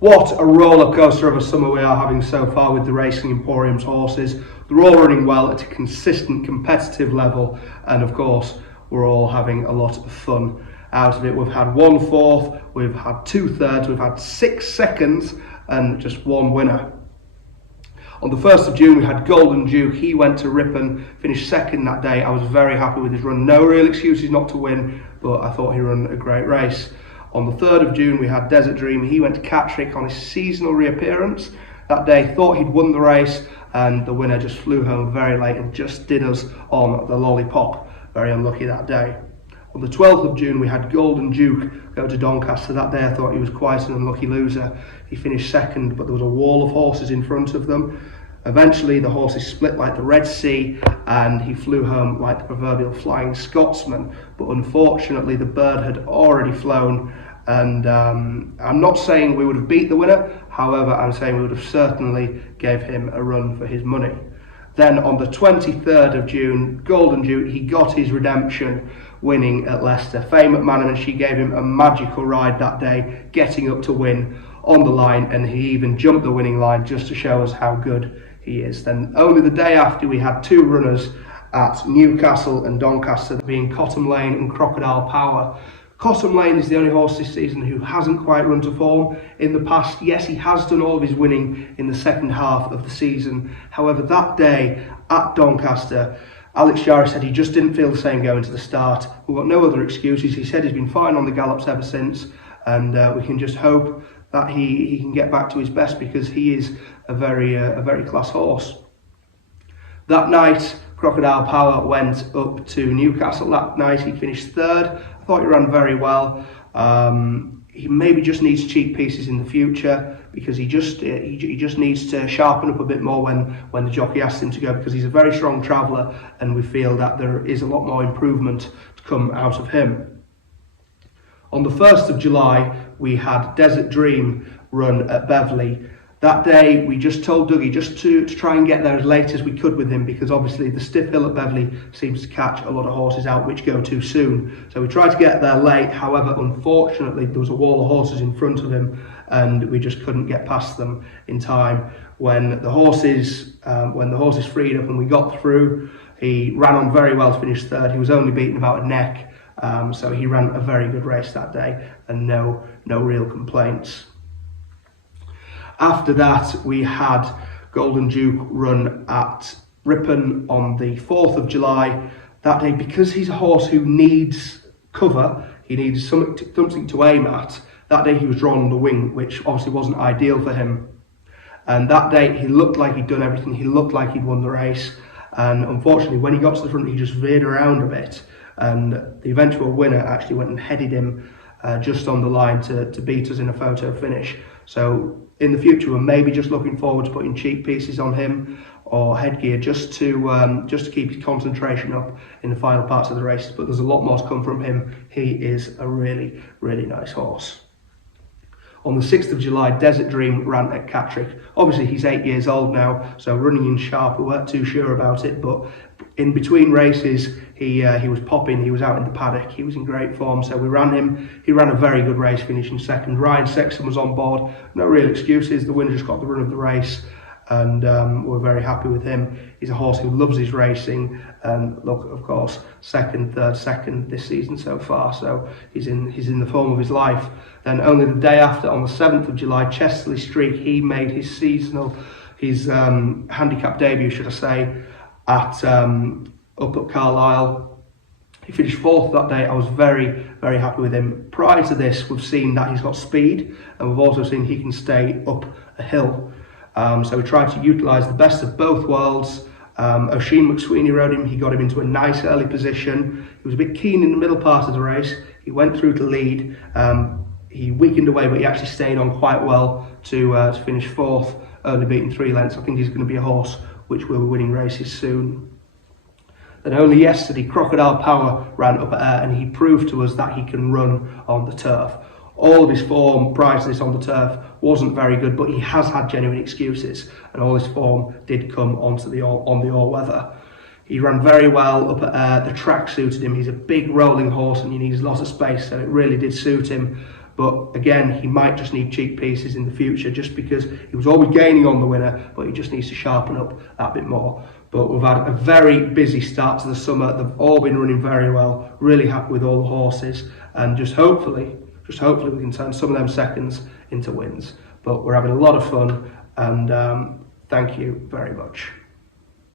What a roller coaster of a summer we are having so far with the Racing Emporium's horses. They're all running well at a consistent competitive level, and of course we're all having a lot of fun out of it. We've had 1 fourth, we've had 2 thirds, we've had 6 seconds and just 1 winner. On the 1st of June we had Golden Duke. He went to Ripon, finished second that day. I was very happy with his run. No real excuses not to win, but I thought he ran a great race. On the 3rd of June we had Desert Dream. He went to Catterick on his seasonal reappearance. That day thought he'd won the race, and the winner just flew home very late and just did us on the lollipop. Very unlucky that day. On the 12th of June we had Golden Duke go to Doncaster. That day I thought he was quite an unlucky loser. He finished second, but there was a wall of horses in front of them. Eventually the horses split like the Red Sea and he flew home like the proverbial Flying Scotsman, but unfortunately the bird had already flown, and I'm not saying we would have beat the winner, however I'm saying we would have certainly gave him a run for his money. Then on the 23rd of June, Golden Duke, he got his redemption, winning at Leicester. Fame McManaman, she gave him a magical ride that day, getting up to win on the line, and he even jumped the winning line just to show us how good he is. Then only the day after we had 2 runners at Newcastle and Doncaster, being Cottam Lane and Crocodile Power. Cottam Lane is the only horse this season who hasn't quite run to form. In the past, yes, he has done all of his winning in the second half of the season. However, that day at Doncaster, Alex Jarry said he just didn't feel the same going to the start. We've got no other excuses. He said he's been fine on the gallops ever since, and we can just hope that he can get back to his best, because he is a very class horse. That night, Crocodile Power went up to Newcastle. That night he finished 3rd. I thought he ran very well. He maybe just needs cheek pieces in the future, because he just needs to sharpen up a bit more when the jockey asks him to go, because he's a very strong traveller and we feel that there is a lot more improvement to come out of him. On the 1st of July we had Desert Dream run at Beverley. That day we just told Dougie just to try and get there as late as we could with him, because obviously the stiff hill at Beverley seems to catch a lot of horses out which go too soon. So we tried to get there late, however unfortunately there was a wall of horses in front of him and we just couldn't get past them in time. When the horses freed up and we got through, he ran on very well to finish 3rd. He was only beaten about a neck, so he ran a very good race that day and no real complaints. After that, we had Golden Duke run at Ripon on the 4th of July. That day, because he's a horse who needs cover, he needs something to aim at, that day he was drawn on the wing, which obviously wasn't ideal for him. And that day, he looked like he'd done everything. He looked like he'd won the race. And unfortunately, when he got to the front, he just veered around a bit. And the eventual winner actually went and headed him just on the line to beat us in a photo finish. So in the future, we're maybe just looking forward to putting cheek pieces on him or headgear just to keep his concentration up in the final parts of the races. But there's a lot more to come from him. He is a really nice horse. On the 6th of July, Desert Dream ran at Catterick. Obviously, he's 8 years old now, so running in sharp, we weren't too sure about it, but in between races, he was popping, he was out in the paddock, he was in great form, so we ran him. He ran a very good race, finishing 2nd. Ryan Sexton was on board, no real excuses, the winner just got the run of the race, and we're very happy with him. He's a horse who loves his racing, and look, of course, 2nd, 3rd, 2nd this season so far, so he's in the form of his life. Then only the day after, on the 7th of July, Chesterley Streak, he made his handicap debut, should I say, up at Carlisle. He finished 4th that day. I was very happy with him. Prior to this, we've seen that he's got speed, and we've also seen he can stay up a hill. So we tried to utilise the best of both worlds. Oisin McSweeney rode him. He got him into a nice early position. He was a bit keen in the middle part of the race. He went through to lead. He weakened away, but he actually stayed on quite well to finish 4th, only beating 3 lengths. I think he's going to be a horse which will be winning races soon. Then only yesterday, Crocodile Power ran up at Ayr, and he proved to us that he can run on the turf. All of his form prior to this on the turf wasn't very good, but he has had genuine excuses, and all his form did come on the all-weather. He ran very well up at Ayr. The track suited him. He's a big rolling horse and he needs lots of space, so it really did suit him. but again, he might just need cheek pieces in the future, just because he was always gaining on the winner, but he just needs to sharpen up that bit more. But we've had a very busy start to the summer. They've all been running very well. Really happy with all the horses, and just hopefully we can turn some of them seconds into wins. But we're having a lot of fun, and thank you very much.